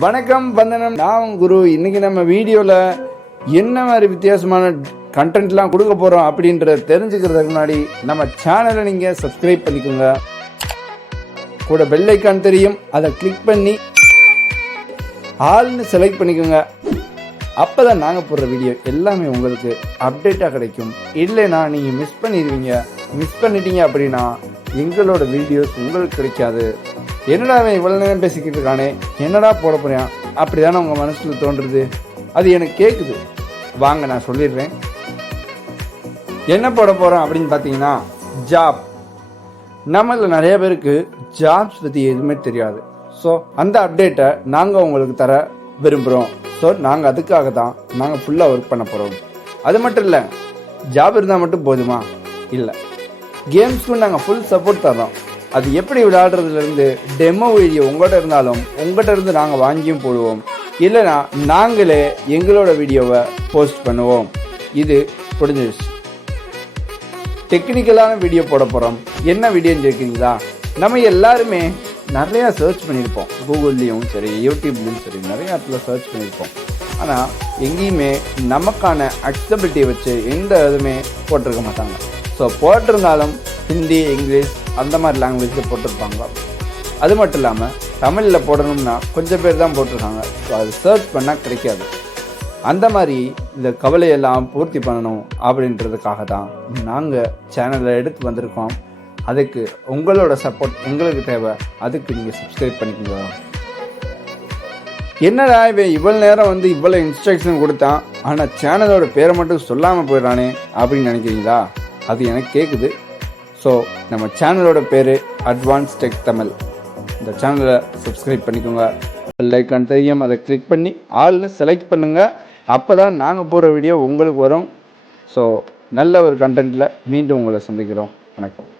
வணக்கம் வந்தனம், நான் உங்க குரு. இன்னைக்கு நம்ம வீடியோல என்ன மாதிரி வித்தியாசமான கண்டென்ட்லாம் கொடுக்க போறோம் அப்படின்றத தெரிஞ்சுக்கிறதுக்கு முன்னாடி நம்ம சேனலை நீங்க சப்ஸ்கிரைப் பண்ணிக்கோங்க. கூட பெல் ஐக்கான் தெரியும், அதை கிளிக் பண்ணி ஆல்னு செலக்ட் பண்ணிக்கோங்க. அப்பதான் நாங்கள் போடுற வீடியோ எல்லாமே உங்களுக்கு அப்டேட்டாக கிடைக்கும். இல்லைன்னா நீங்கள் மிஸ் பண்ணிட்டீங்க அப்படின்னா எங்களோட வீடியோஸ் உங்களுக்கு கிடைக்காது. என்னடா அவன் இவ்வளோ நேரம் பேசிக்கிட்டு இருக்கானே, என்னடா போட போறியான் அப்படிதானே உங்கள் மனசில் தோன்றுறது. அது எனக்கு கேட்குது. வாங்க நான் சொல்லிடுறேன் என்ன போட போகிறோம் அப்படின்னு பார்த்தீங்கன்னா, ஜாப். நம்மள நிறைய பேருக்கு ஜாப்ஸ் பற்றி எதுவுமே தெரியாது. ஸோ அந்த அப்டேட்டை நாங்கள் உங்களுக்கு தர விரும்புகிறோம். ஸோ நாங்கள் அதுக்காக தான் நாங்கள் ஃபுல்லாக ஒர்க் பண்ண போகிறோம். அது மட்டும் இல்லை, ஜாப் இருந்தால் மட்டும் போதுமா? இல்லை, கேம்ஸ்க்கும் நாங்கள் ஃபுல் சப்போர்ட் தரோம். அது எப்படி விளையாடுறதுலேருந்து டெமோ வீடியோ உங்கள்கிட்ட இருந்தாலும் உங்கள்கிட்ட இருந்து நாங்கள் வாங்கியும் போடுவோம். இல்லைனா நாங்களே எங்களோட வீடியோவை போஸ்ட் பண்ணுவோம். இது புரிஞ்சிருச்சு. டெக்னிக்கலான வீடியோ போட போகிறோம். என்ன வீடியோன்னு கேட்குறீங்களா? நம்ம எல்லாருமே நிறையா சர்ச் பண்ணியிருப்போம். கூகுள்லேயும் சரி, யூடியூப்லேயும் சரி, நிறைய இடத்துல சர்ச் பண்ணியிருப்போம். ஆனால் எங்கேயுமே நமக்கான அக்சபிலிட்டியை வச்சு எந்த இதுவுமே போட்டிருக்க மாட்டாங்க. ஸோ போட்டிருந்தாலும் ஹிந்தி, இங்கிலீஷ் அந்த மாதிரி லாங்குவேஜில் போட்டிருப்பாங்க. அது மட்டும் இல்லாமல் தமிழில் போடணும்னா கொஞ்சம் பேர் தான் போட்டிருக்காங்க. ஸோ அது சர்ச் பண்ணால் கிடைக்காது. அந்த மாதிரி இந்த கவலையெல்லாம் பூர்த்தி பண்ணணும் அப்படின்றதுக்காக தான் நாங்கள் சேனலை எடுத்து வந்திருக்கோம். அதுக்கு உங்களோட சப்போர்ட் எங்களுக்கு தேவை. அதுக்கு நீங்கள் சப்ஸ்கிரைப் பண்ணிக்கோங்க. என்னடா இவன் இவ்வளோ நேரம் இவ்வளோ இன்ஸ்ட்ரக்ஷன் கொடுத்தான், ஆனால் சேனலோட பேரை மட்டும் சொல்லாமல் போயிடறானே அப்படின்னு நினைக்கிறீங்களா? அது எனக்கு கேட்குது. ஸோ நம்ம சேனலோட பேர் அட்வான்ஸ் டெக் தமிழ். இந்த சேனலை சப்ஸ்கிரைப் பண்ணிக்கோங்க. பெல் ஐக்கான் தெரியும், அதை கிளிக் பண்ணி ஆல்னு செலக்ட் பண்ணுங்கள். அப்போ தான் நாங்கள் போகிற வீடியோ உங்களுக்கு வரும். ஸோ நல்ல ஒரு கண்டென்ட்டில் மீண்டும் உங்களை சந்திக்கிறோம். வணக்கம்.